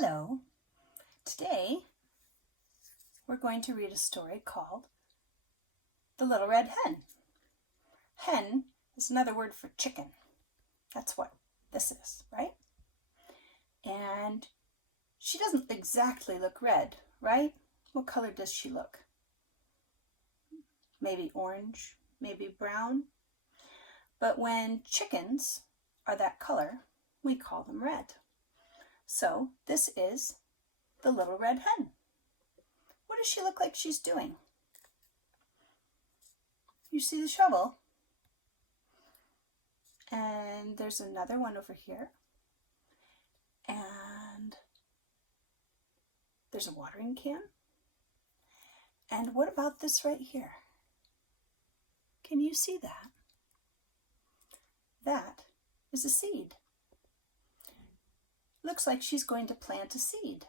Hello. Today we're going to read a story called The Little Red Hen. Hen is another word for chicken. That's what this is, right? And she doesn't exactly look red, right? What color does she look? Maybe orange, maybe brown. But when chickens are that color, we call them red. So this is the Little Red Hen. What does she look like she's doing? You see the shovel? And there's another one over here. And there's a watering can. And what about this right here? Can you see that? That is a seed. Looks like she's going to plant a seed.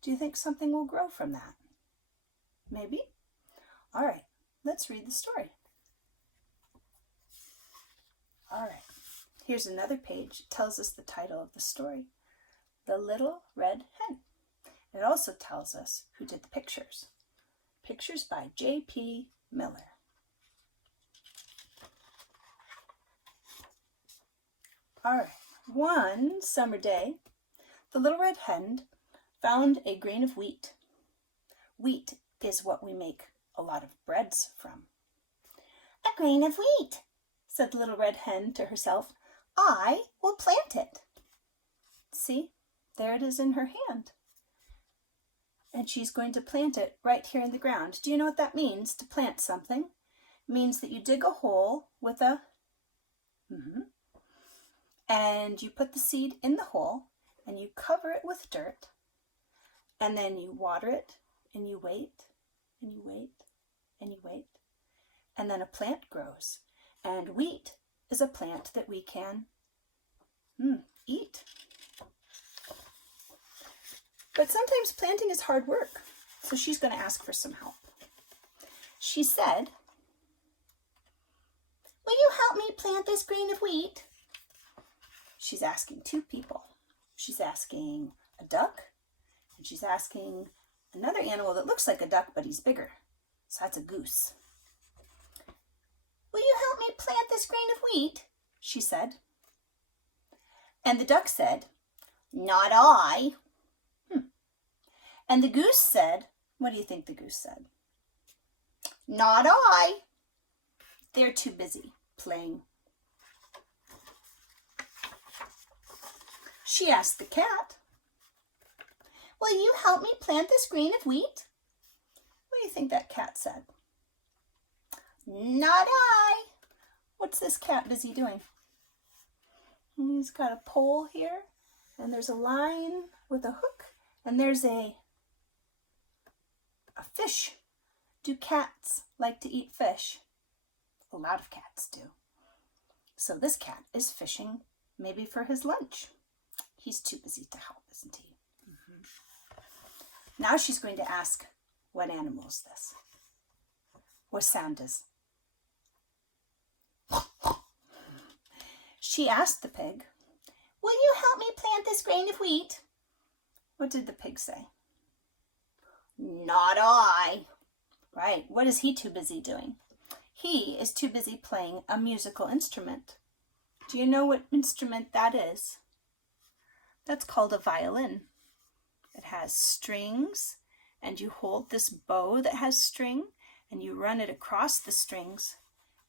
Do you think something will grow from that? Maybe? All right, let's read the story. All right, here's another page. It tells us the title of the story, The Little Red Hen. It also tells us who did the pictures. Pictures by J.P. Miller. All right. One summer day, the Little Red Hen found a grain of wheat. Wheat is what we make a lot of breads from. "A grain of wheat," said the Little Red Hen to herself. "I will plant it." See, there it is in her hand. And she's going to plant it right here in the ground. Do you know what that means, to plant something? It means that you dig a hole with a... And you put the seed in the hole and you cover it with dirt, and then you water it and you wait and you wait and you wait, and then a plant grows. And wheat is a plant that we can eat. But sometimes planting is hard work, so she's going to ask for some help. She said, "Will you help me plant this grain of wheat?" She's asking two people. She's asking a duck, and she's asking another animal that looks like a duck, but he's bigger. So that's a goose. "Will you help me plant this grain of wheat?" she said. And the duck said, "Not I." And the goose said, what do you think the goose said? "Not I." They're too busy playing. She asked the cat, "Will you help me plant this grain of wheat?" What do you think that cat said? "Not I." What's this cat busy doing? He's got a pole here, and there's a line with a hook, and there's a fish. Do cats like to eat fish? A lot of cats do. So this cat is fishing, maybe for his lunch. He's too busy to help, isn't he? Now she's going to ask, what animal is this? What sound is? She asked the pig, "Will you help me plant this grain of wheat?" What did the pig say? "Not I." Right, what is he too busy doing? He is too busy playing a musical instrument. Do you know what instrument that is? That's called a violin. It has strings, and you hold this bow that has string, and you run it across the strings,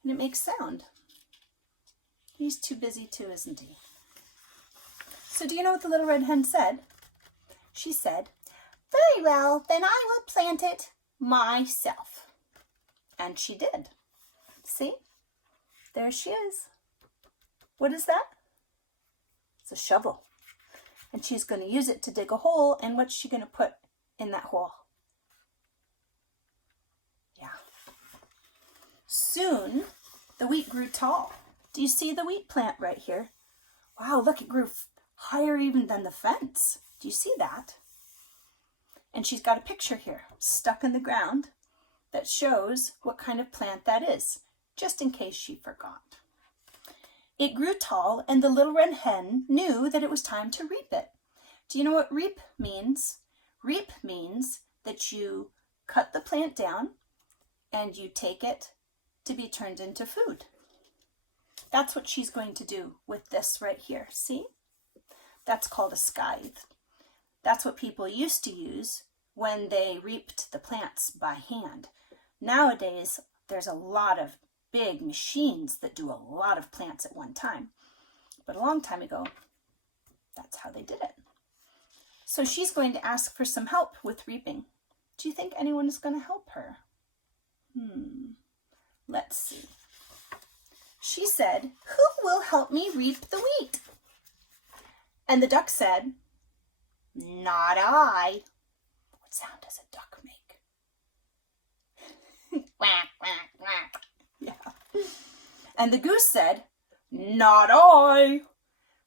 and it makes sound. He's too busy too, isn't he? So do you know what the Little Red Hen said? She said, "Very well, then I will plant it myself." And she did. See? There she is. What is that? It's a shovel. And she's going to use it to dig a hole, and what's she going to put in that hole? Yeah. Soon, the wheat grew tall. Do you see the wheat plant right here? Wow, look, it grew higher even than the fence. Do you see that? And she's got a picture here, stuck in the ground, that shows what kind of plant that is, just in case she forgot. It grew tall, and the Little Red Hen knew that it was time to reap it. Do you know what reap means? Reap means that you cut the plant down and you take it to be turned into food. That's what she's going to do with this right here. See? That's called a scythe. That's what people used to use when they reaped the plants by hand. Nowadays, there's a lot of big machines that do a lot of plants at one time. But a long time ago, that's how they did it. So she's going to ask for some help with reaping. Do you think anyone is going to help her? Let's see. She said, "Who will help me reap the wheat?" And the duck said, "Not I." What sound does a duck make? Quack, quack, quack. Yeah. And the goose said, "Not I."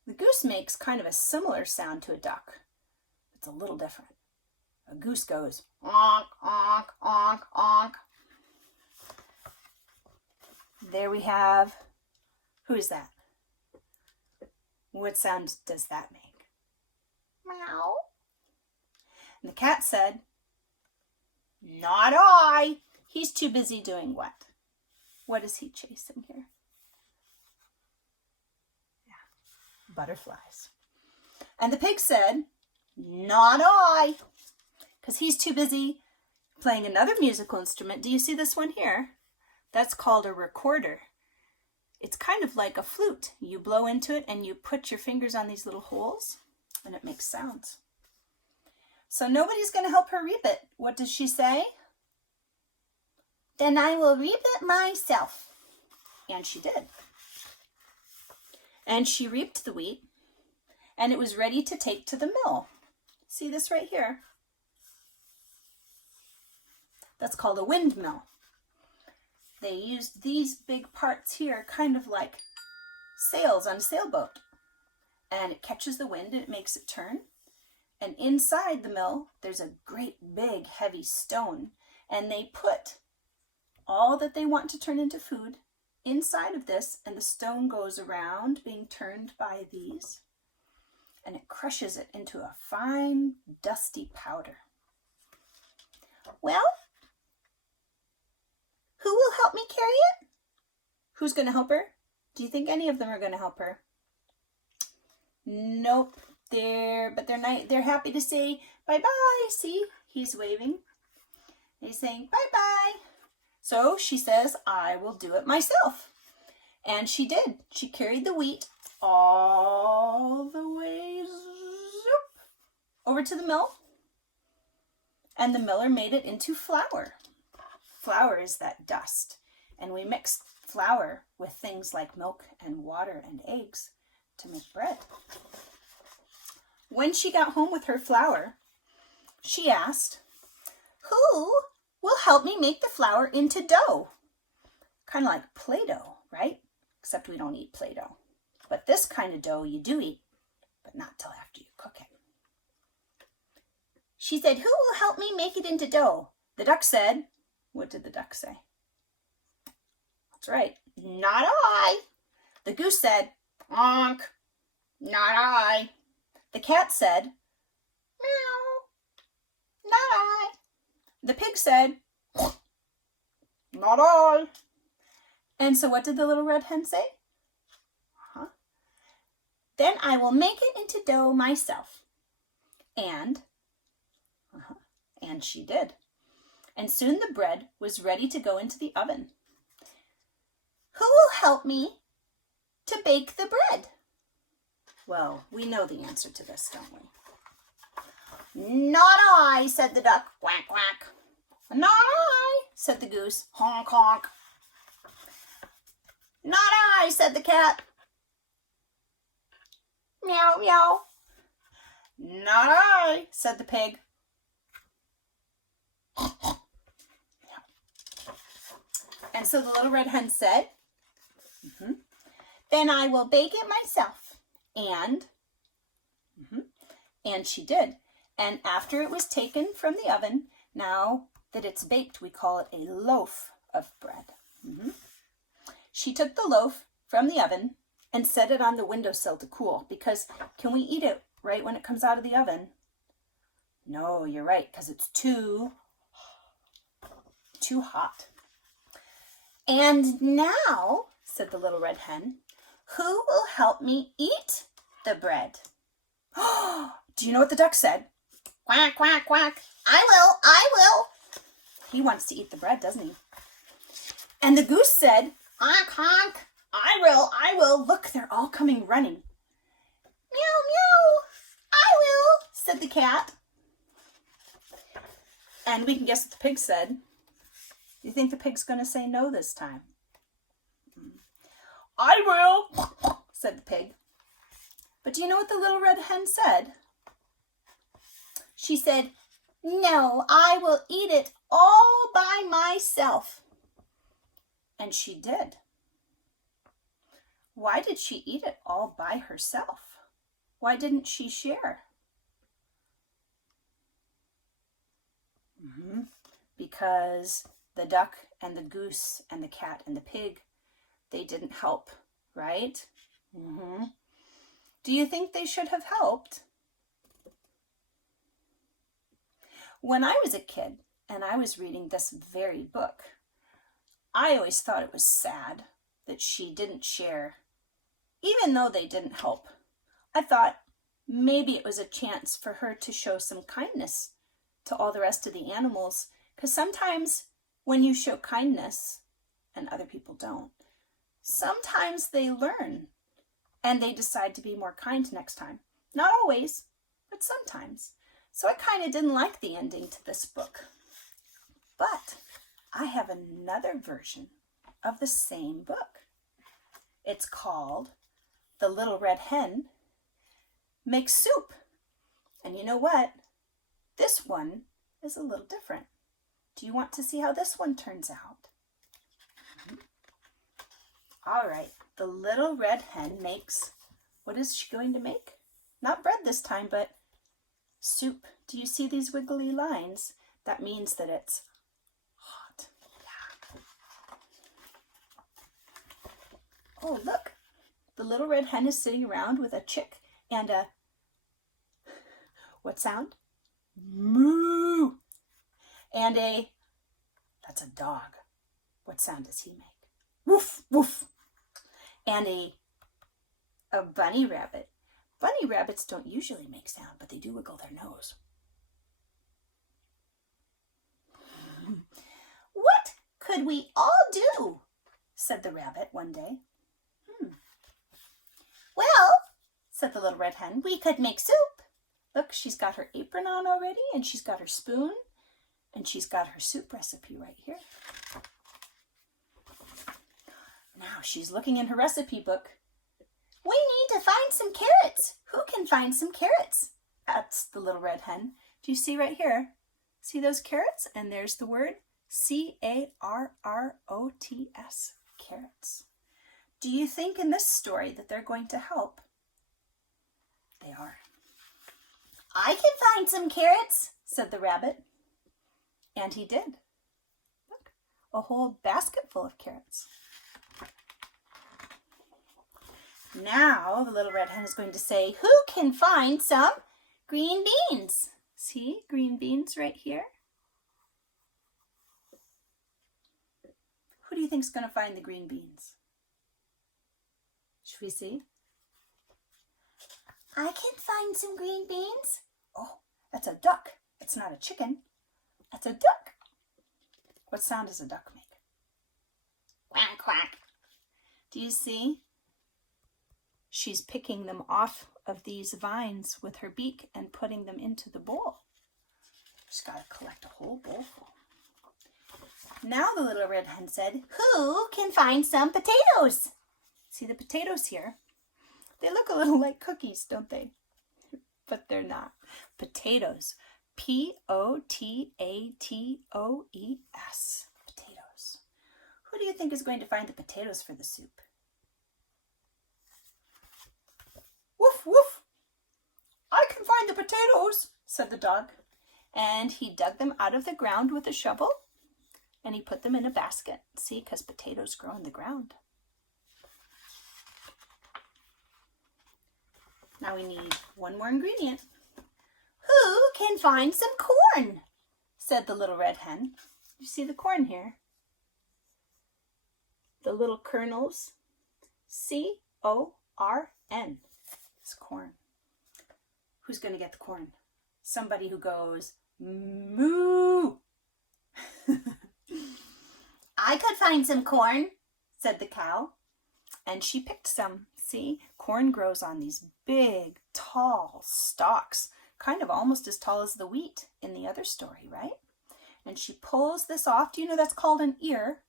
The goose makes kind of a similar sound to a duck. It's a little different. A goose goes, onk, onk, onk, onk. There we have, who is that? What sound does that make? Meow. And the cat said, "Not I." He's too busy doing what? What is he chasing here? Yeah, butterflies. And the pig said, "Not I," because he's too busy playing another musical instrument. Do you see this one here? That's called a recorder. It's kind of like a flute. You blow into it and you put your fingers on these little holes and it makes sounds. So nobody's going to help her reap it. What does she say? "Then I will reap it myself." And she did. And she reaped the wheat and it was ready to take to the mill. See this right here? That's called a windmill. They used these big parts here, kind of like sails on a sailboat. And it catches the wind and it makes it turn. And inside the mill, there's a great big heavy stone. And they put all that they want to turn into food inside of this. And the stone goes around being turned by these. And it crushes it into a fine, dusty powder. Well, who will help me carry it? Who's going to help her? Do you think any of them are going to help her? Nope. They're happy to say bye-bye. See, he's waving. He's saying bye-bye. So she says, "I will do it myself." And she did. She carried the wheat all the way zoop, over to the mill. And the miller made it into flour. Flour is that dust. And we mix flour with things like milk and water and eggs to make bread. When she got home with her flour, she asked, "Who will help me make the flour into dough?" Kind of like Play-Doh, right? Except we don't eat Play-Doh. But this kind of dough you do eat, but not till after you cook it. She said, "Who will help me make it into dough?" The duck said, what did the duck say? That's right, "Not I." The goose said, "Honk." "Not I." The cat said, "Meow." "Not I." The pig said, "Not I." And so what did the little red hen say? "Then I will make it into dough myself." And she did. And soon the bread was ready to go into the oven. Who will help me to bake the bread? Well, we know the answer to this, don't we? "Not I," said the duck. Quack, quack. "Not I," said the goose. Honk, honk. "Not I," said the cat. Meow, meow. "Not I," said the pig. And so the little red hen said, "Then I will bake it myself." And she did. And after it was taken from the oven, now that it's baked, we call it a loaf of bread. She took the loaf from the oven and set it on the windowsill to cool, because can we eat it right when it comes out of the oven. No, you're right, because it's too hot. And now, said the little red hen, who will help me eat the bread? Do you know what the duck said? Quack, quack, quack. I will, I will. He wants to eat the bread, doesn't he? And the goose said, honk, honk. I will, I will. Look, they're all coming running. Meow, meow. I will, said the cat. And we can guess what the pig said. Do you think the pig's going to say no this time? I will, said the pig. But do you know what the little red hen said? She said, no, I will eat it all by myself. And she did. Why did she eat it all by herself? Why didn't she share? Because the duck and the goose and the cat and the pig, they didn't help, right? Do you think they should have helped? When I was a kid and I was reading this very book, I always thought it was sad that she didn't share, even though they didn't help. I thought maybe it was a chance for her to show some kindness to all the rest of the animals, because sometimes when you show kindness and other people don't, sometimes they learn and they decide to be more kind next time. Not always, but sometimes. So I kind of didn't like the ending to this book. But I have another version of the same book. It's called The Little Red Hen Makes Soup. And you know what? This one is a little different. Do you want to see how this one turns out? All right, the little red hen makes, what is she going to make? Not bread this time, but soup. Do you see these wiggly lines? That means that it's hot. Yeah. Oh, look. The little red hen is sitting around with a chick and a, what sound? Moo. And that's a dog. What sound does he make? Woof, woof. And a bunny rabbit. Bunny rabbits don't usually make sound, but they do wiggle their nose. What could we all do? Said the rabbit one day. Well, said the little red hen, we could make soup. Look, she's got her apron on already, and she's got her spoon, and she's got her soup recipe right here. Now she's looking in her recipe book. We need to find some carrots. Who can find some carrots? Asked the little red hen. Do you see right here? See those carrots? And there's the word C-A-R-R-O-T-S, carrots. Do you think in this story that they're going to help? They are. I can find some carrots, said the rabbit. And he did. Look, a whole basket full of carrots. Now the little red hen is going to say, who can find some green beans? See, green beans right here. Who do you think is going to find the green beans? Should we see? I can find some green beans. Oh, that's a duck. It's not a chicken. That's a duck. What sound does a duck make? Quack, quack. Do you see? She's picking them off of these vines with her beak and putting them into the bowl. She's got to collect a whole bowl full. Now the little red hen said, who can find some potatoes? See the potatoes here? They look a little like cookies, don't they? But they're not. Potatoes. P-O-T-A-T-O-E-S. Potatoes. Who do you think is going to find the potatoes for the soup? Woof, woof. I can find the potatoes, said the dog. And he dug them out of the ground with a shovel, and he put them in a basket. See, because potatoes grow in the ground. Now we need one more ingredient. Who can find some corn? Said the Little Red Hen. You see the corn here? The little kernels. C-O-R-N. It's corn. Who's going to get the corn? Somebody who goes, moo. I could find some corn, said the cow. And she picked some. See, corn grows on these big, tall stalks, kind of almost as tall as the wheat in the other story, right? And she pulls this off. Do you know that's called an ear?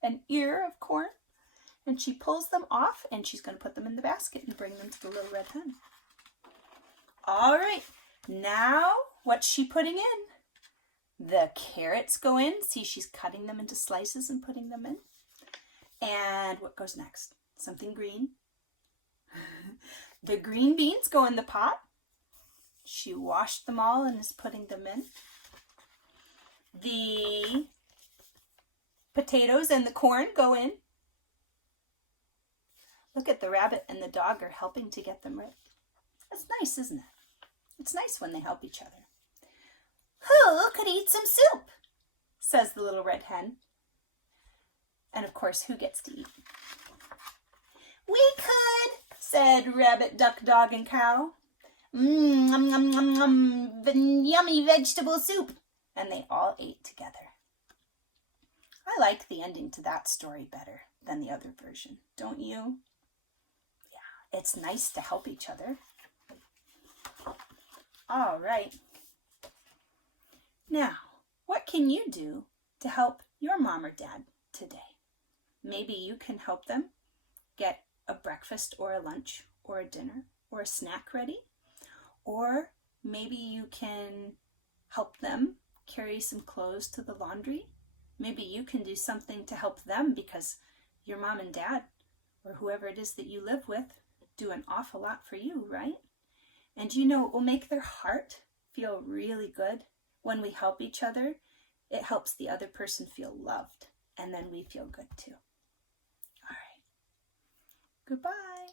An ear of corn. And she pulls them off, and she's going to put them in the basket and bring them to the Little Red Hen. All right, now what's she putting in? The carrots go in. See, she's cutting them into slices and putting them in. And what goes next? Something green. The green beans go in the pot. She washed them all and is putting them in. The potatoes and the corn go in. Look at the rabbit and the dog are helping to get them ready. That's nice, isn't it? It's nice when they help each other. Who could eat some soup? Says the Little Red Hen. And of course, who gets to eat? We could, said rabbit, duck, dog, and cow. Yummy vegetable soup. And they all ate together. I like the ending to that story better than the other version, don't you? Yeah, it's nice to help each other. All right. Now, what can you do to help your mom or dad today? Maybe you can help them get a breakfast or a lunch or a dinner or a snack ready. Or maybe you can help them carry some clothes to the laundry. Maybe you can do something to help them because your mom and dad or whoever it is that you live with do an awful lot for you, right? And you know, it will make their heart feel really good when we help each other. It helps the other person feel loved, and then we feel good too. All right. Goodbye.